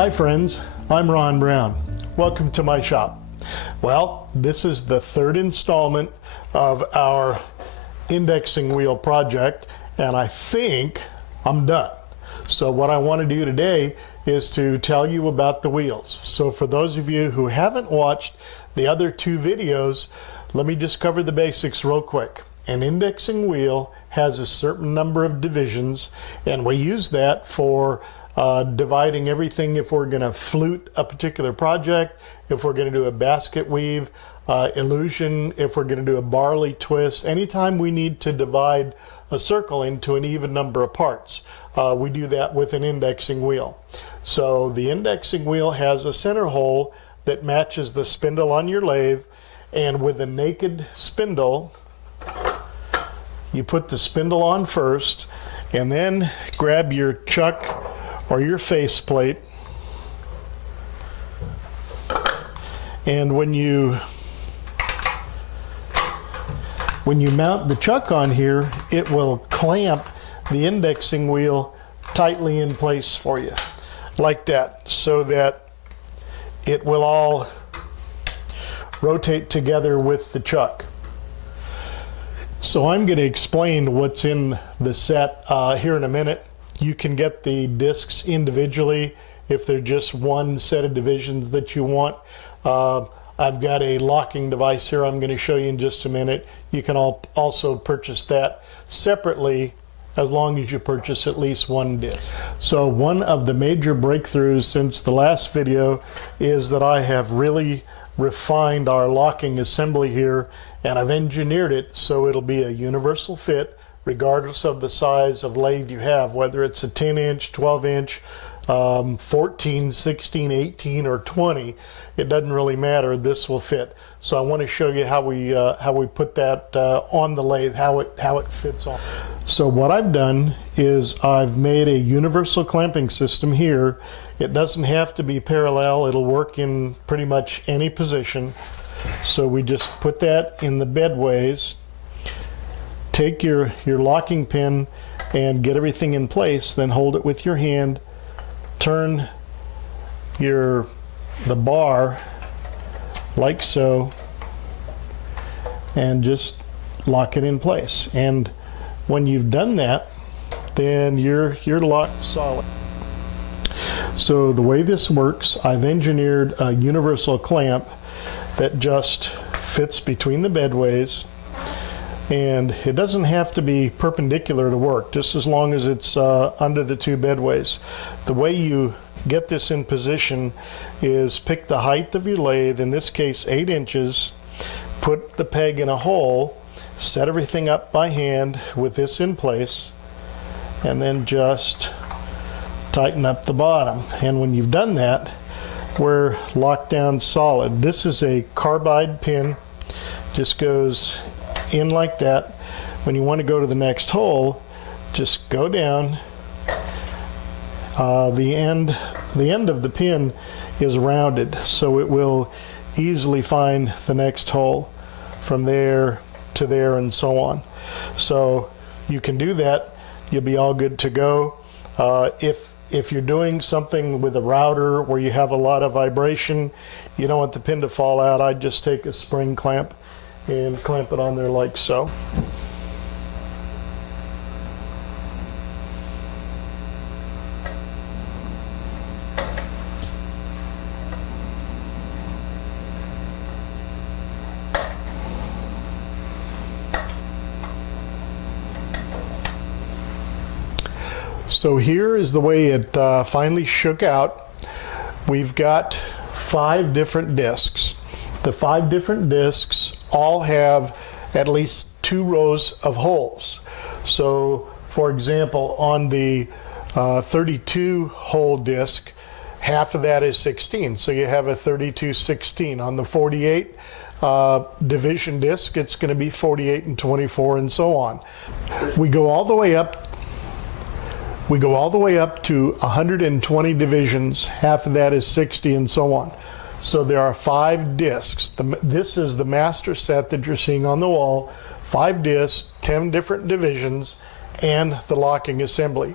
Hi friends, I'm Ron Brown. Welcome to my shop. Well, this is the third installment of our indexing wheel project, and I think I'm done. So what I want to do today is to tell you about the wheels. So for those of you who haven't watched the other two videos, let me just cover the basics real quick. An indexing wheel has a certain number of divisions, and we use that for dividing everything if we're going to flute a particular project, if we're going to do a basket weave, illusion, if we're going to do a barley twist. Anytime we need to divide a circle into an even number of parts, we do that with an indexing wheel. So the indexing wheel has a center hole that matches the spindle on your lathe, and with a naked spindle, you put the spindle on first, and then grab your chuck or your faceplate, and when you mount the chuck on here, it will clamp the indexing wheel tightly in place for you, like that, so that it will all rotate together with the chuck. So I'm going to explain what's in the set here in a minute. You can get the discs individually if they're just one set of divisions that you want. I've got a locking device here I'm going to show you in just a minute. You can also purchase that separately as long as you purchase at least one disc. So one of the major breakthroughs since the last video is that I have really refined our locking assembly here, and I've engineered it so it'll be a universal fit regardless of the size of lathe you have, whether it's a 10-inch, 12-inch, 14, 16, 18, or 20. It doesn't really matter. This will fit. So I want to show you how we put that on the lathe, how it fits on. So what I've done is I've made a universal clamping system here. It doesn't have to be parallel. It'll work in pretty much any position. So we just put that in the bedways. Take your locking pin and get everything in place, then hold it with your hand, turn the bar like so, and just lock it in place. And when you've done that, then you're locked solid. So the way this works, I've engineered a universal clamp that just fits between the bedways, and it doesn't have to be perpendicular to work, just as long as it's under the two bedways. The way you get this in position is pick the height of your lathe, in this case 8 inches, put the peg in a hole, set everything up by hand with this in place, and then just tighten up the bottom. And when you've done that, we're locked down solid. This is a carbide pin, just goes in like that. When you want to go to the next hole, just go down. The end of the pin is rounded, so it will easily find the next hole from there to there and so on. So you can do that. You'll be all good to go. If you're doing something with a router where you have a lot of vibration, you don't want the pin to fall out, I'd just take a spring clamp and clamp it on there like so. So here is the way it finally shook out. We've got 5 different discs. The 5 different discs all have at least 2 rows of holes. So for example, on the 32 hole disc, half of that is 16, so you have a 32/16. On the 48 division disc, it's going to be 48 and 24 and so on. We go all the way up to 120 divisions, half of that is 60 and so on. So there are 5 discs. This is the master set that you're seeing on the wall. 5 discs, 10 different divisions, and the locking assembly.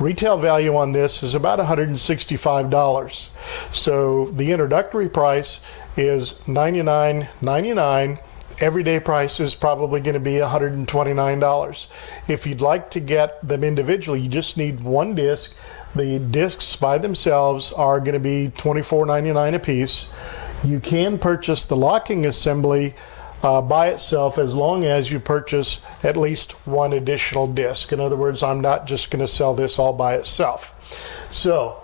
Retail value on this is about $165. So the introductory price is $99.99. Everyday price is probably going to be $129. If you'd like to get them individually, you just need one disc. The discs by themselves are going to be $24.99 a piece. You can purchase the locking assembly by itself as long as you purchase at least one additional disc. In other words, I'm not just going to sell this all by itself. So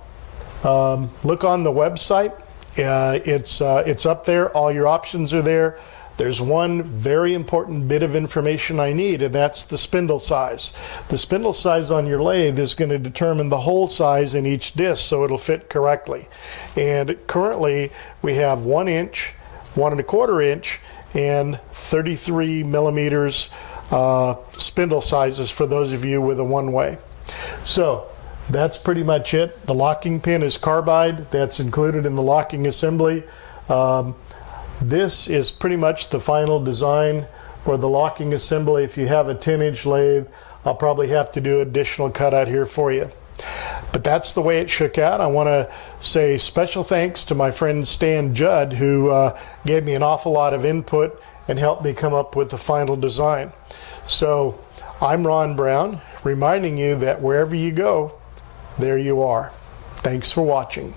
look on the website. It's up there. All your options are there. There's one very important bit of information I need, and that's the spindle size. The spindle size on your lathe is going to determine the hole size in each disc so it'll fit correctly. And currently we have 1 inch, 1 1/4 inch, and 33 millimeters spindle sizes for those of you with a one-way. So that's pretty much it. The locking pin is carbide. That's included in the locking assembly. This is pretty much the final design for the locking assembly. If you have a 10-inch lathe, I'll probably have to do additional cutout here for you. But that's the way it shook out. I want to say special thanks to my friend Stan Judd, who gave me an awful lot of input and helped me come up with the final design. So I'm Ron Brown, reminding you that wherever you go, there you are. Thanks for watching.